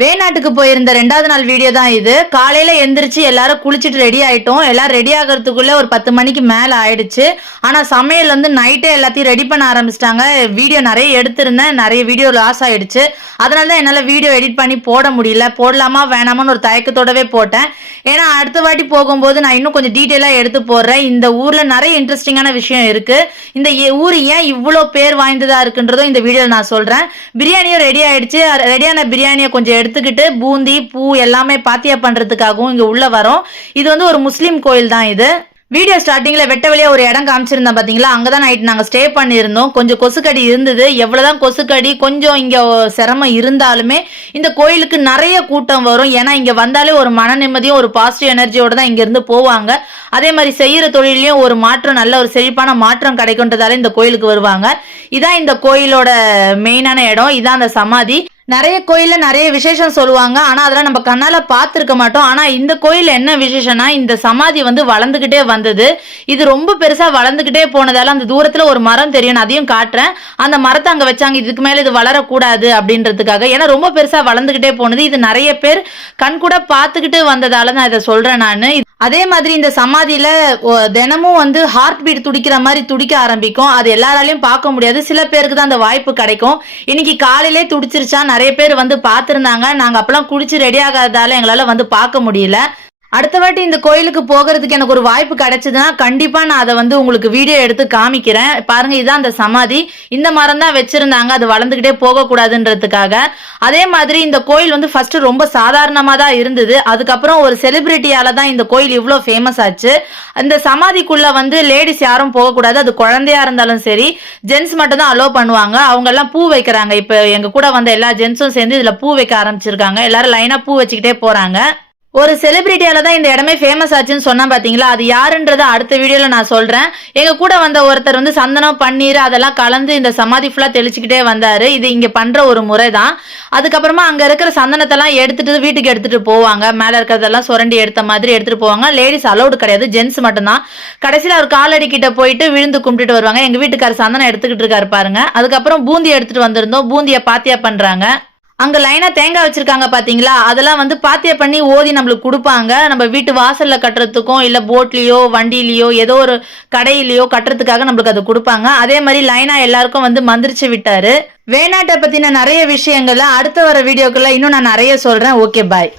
வேணாட்டுக்கு போயிருந்த ரெண்டாவது நாள் வீடியோ தான் இது. காலையில எந்திரிச்சு எல்லாரும் குளிச்சுட்டு ரெடி ஆயிட்டோம். எல்லாரும் ரெடி ஆகிறதுக்குள்ள ஒரு பத்து மணிக்கு மேல ஆயிடுச்சு. ஆனா சமையல் வந்து நைட்டே எல்லாத்தையும் ரெடி பண்ண ஆரம்பிச்சிட்டாங்க. வீடியோ நிறைய எடுத்திருந்தேன். நிறைய வீடியோ லாஸ் ஆயிடுச்சு. அதனால தான் என்னால வீடியோ எடிட் பண்ணி போட முடியல. போடலாமா வேணாமான்னு ஒரு தயக்கத்தோடவே போட்டேன். ஏன்னா அடுத்த வாட்டி போகும்போது நான் இன்னும் கொஞ்சம் டீட்டெயிலாக எடுத்து போடுறேன். இந்த ஊர்ல நிறைய இன்ட்ரெஸ்டிங்கான விஷயம் இருக்கு. இந்த ஊர் ஏன் இவ்வளோ பேர் வாய்ந்ததா இருக்குன்றதும் இந்த வீடியோவில் நான் சொல்றேன். பிரியாணியும் ரெடி ஆயிடுச்சு. ரெடியான பிரியாணியை கொஞ்சம் எடுத்துக்கிட்டு பூந்தி பூ எல்லாமே பாத்தியா பண்றதுக்காகவும் இங்க உள்ள வரோம். இது வந்து ஒரு முஸ்லீம் கோயில் தான் இது. வீடியோ ஸ்டார்டிங்ல வெட்ட வழியா ஒரு இடம் காமிச்சிருந்தேன் பாத்தீங்களா? அங்கதான் நைட் நாங்க ஸ்டே பண்ணியிருந்தோம். கொஞ்சம் கொசுக்கடி இருந்தது. எவ்வளவுதான் கொசுக்கடி கொஞ்சம் இங்க சிரமம் இருந்தாலுமே இந்த கோயிலுக்கு நிறைய கூட்டம் வரும். ஏன்னா இங்க வந்தாலே ஒரு மன நிம்மதியும் ஒரு பாசிட்டிவ் எனர்ஜியோட தான் இங்க இருந்து போவாங்க. அதே மாதிரி செய்யற தொழிலையும் ஒரு மாற்றம் நல்ல ஒரு செழிப்பான மாற்றம் கிடைக்குன்றதால இந்த கோயிலுக்கு வருவாங்க. இதான் இந்த கோயிலோட மெயினான இடம். இதான் அந்த சமாதி. நிறைய கோயில்ல நிறைய விசேஷம் சொல்லுவாங்க. ஆனா அதெல்லாம் நம்ம கண்ணால பார்த்துருக்க மாட்டோம். ஆனா இந்த கோயில்ல என்ன விசேஷம்னா இந்த சமாதி வந்து வளர்ந்துகிட்டே வந்தது. இது ரொம்ப பெருசா வளர்ந்துகிட்டே போனதால அந்த தூரத்துல ஒரு மரம் தெரியும். நான் அதையும் காட்டுறேன். அந்த மரத்தை அங்க வச்சாங்க. இதுக்கு மேல இது வளரக்கூடாது அப்படின்றதுக்காக. ஏன்னா ரொம்ப பெருசா வளர்ந்துகிட்டே போனது. இது நிறைய பேர் கண் கூட பார்த்துக்கிட்டு வந்ததால நான் இதை சொல்றேன் நான். அதே மாதிரி இந்த சமாதியில ஓ, தினமும் வந்து ஹார்ட் பீட் துடிக்கிற மாதிரி துடிக்க ஆரம்பிக்கும். அது எல்லாராலையும் பார்க்க முடியாது. சில பேருக்கு தான் அந்த வாய்ப்பு கிடைக்கும். இன்னைக்கு காலையிலே துடிச்சிருச்சா நிறைய பேர் வந்து பார்த்துருந்தாங்க. நாங்க அப்பெல்லாம் குடிச்சு ரெடி ஆகாததால எங்களால வந்து பார்க்க முடியல. அடுத்த வாட்டி இந்த கோயிலுக்கு போகிறதுக்கு எனக்கு ஒரு வாய்ப்பு கிடைச்சதுன்னா கண்டிப்பா நான் அதை வந்து உங்களுக்கு வீடியோ எடுத்து காமிக்கிறேன். பாருங்க இதான் அந்த சமாதி. இந்த மரம் தான் வச்சிருந்தாங்க. அது வளர்ந்துகிட்டே போக கூடாதுன்றதுக்காக அதே மாதிரி இந்த கோயில் வந்து ஃபர்ஸ்ட் ரொம்ப சாதாரணமா தான் இருந்தது. அதுக்கப்புறம் ஒரு செலிபிரிட்டியால தான் இந்த கோயில் இவ்வளோ ஃபேமஸ் ஆச்சு. அந்த சமாதிக்குள்ள வந்து லேடிஸ் யாரும் போகக்கூடாது. அது குழந்தையா இருந்தாலும் சரி ஜென்ஸ் மட்டும் தான் அலோவ் பண்ணுவாங்க. அவங்க எல்லாம் பூ வைக்கிறாங்க. இப்போ எங்க கூட வந்த எல்லா ஜென்ஸும் சேர்ந்து இதுல பூ வைக்க ஆரம்பிச்சிருக்காங்க. எல்லாரும் லைனா பூ வச்சுக்கிட்டே போறாங்க. ஒரு செலிபிரிட்டியால தான் இந்த இடமே ஃபேமஸ் ஆச்சுன்னு சொன்னா பாத்தீங்களா? அது யாருன்றத அடுத்த வீடியோல நான் சொல்றேன். எங்க கூட வந்த ஒருத்தர் வந்து சந்தனம் பன்னீர் அதெல்லாம் கலந்து இந்த சமாதி ஃபுல்லா தெளிச்சுக்கிட்டே வந்தாரு. இது இங்க பண்ற ஒரு முறை தான் அதுக்கப்புறமா அங்க இருக்கிற சந்தனத்தெல்லாம் எடுத்துட்டு வீட்டுக்கு எடுத்துட்டு போவாங்க. மேல இருக்கிறதெல்லாம் சுரண்டி எடுத்த மாதிரி எடுத்துட்டு போவாங்க. லேடிஸ் அலௌடு கிடையாது. ஜென்ஸ் மட்டும்தான். கடைசியில அவர் காலடி கிட்ட போயிட்டு விழுந்து கும்பிட்டுட்டு வருவாங்க. எங்க வீட்டுக்காரர் சந்தனம் எடுத்துக்கிட்டு இருக்காரு பாருங்க. அதுக்கப்புறம் பூந்தி எடுத்துட்டு வந்திருந்தோம். பூந்திய பாத்தியா பண்றாங்க. அங்க லைனா தேங்காய் வச்சிருக்காங்க பாத்தீங்களா? அதெல்லாம் வந்து பாத்திய பண்ணி ஓதி நம்மளுக்கு கொடுப்பாங்க. நம்ம வீட்டு வாசல்ல கட்டுறதுக்கும் இல்ல போட்லயோ வண்டியிலயோ ஏதோ ஒரு கடையிலயோ கட்டுறதுக்காக நம்மளுக்கு அது கொடுப்பாங்க. அதே மாதிரி லைனா எல்லாருக்கும் வந்து மந்திரிச்சு விட்டாரு. வேணாட்டை பத்தின நிறைய விஷயங்கள்ல அடுத்த வர வீடியோக்குள்ள இன்னும் நான் நிறைய சொல்றேன். Okay bye